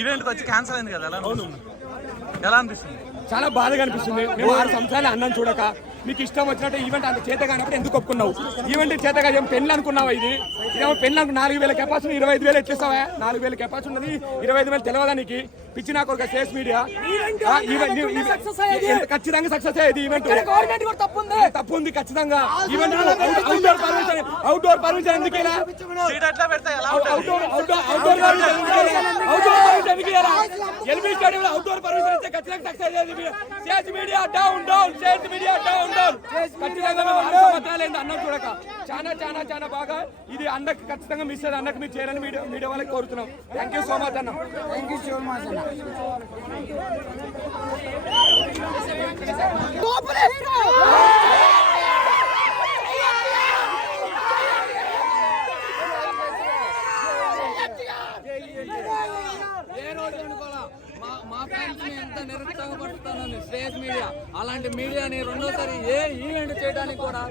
Event వచ్చి cancel అయింది కదా, ఎలా అనిపిస్తుంది? చాలా బాధగా అనిపిస్తుంది. మేము 6 సంవత్సరాలు అన్నం చూడక మీకు ఇష్టం వచ్చినట్టు ఈవెంట్ అంత చేత కానప్పుడు ఎందుకు ఒప్పుకున్నావు? ఈవెంట్ చేతగా ఏం పెన్లు అనుకున్నావా? ఇదేమో పెన్లు 4,000 కెపాసిటీ 25,000 ఎట్లిస్తావా? 4,000 కెపాసిటీ ఉన్నది 25,000 తెలియదా నీకు? పిచ్చి నాకు ఒక సేల్స్ మీడియా ఖచ్చితంగా సక్సెస్ అయ్యేది ఈవెంట్. తప్పు ఉంది ఖచ్చితంగా. ఈవెంట్ అవుట్డోర్ పర్మిషన్ ఎందుకు ఎల్బీ స్టేడియం అవుట్డోర్ పర్మిషన్ ఇస్తే ఖచ్చితంగా సక్సెస్ అయ్యేది. Sales media down down, sales media down down. ఖచ్చితంగా అన్నం చూడక చాలా చాలా చాలా బాగా ఇది అన్నకు ఖచ్చితంగా మిస్ అయ్యేది. అన్నకు మీరు చేయాలని మీడియా వాళ్ళకి కోరుతున్నాం. థ్యాంక్ యూ సో మచ్ అన్న. థ్యాంక్ యూ సో మచ్ అన్న. ఏ రోజు అనుకోవాలా మా ఫ్యాన్స్ ఎంత నిరుత్సాహపడుతున్నాను శ్రేయస్ మీడియా అలాంటి మీడియాని రెండోసారి ఏ ఈవెంట్ చేయడానికి కూడా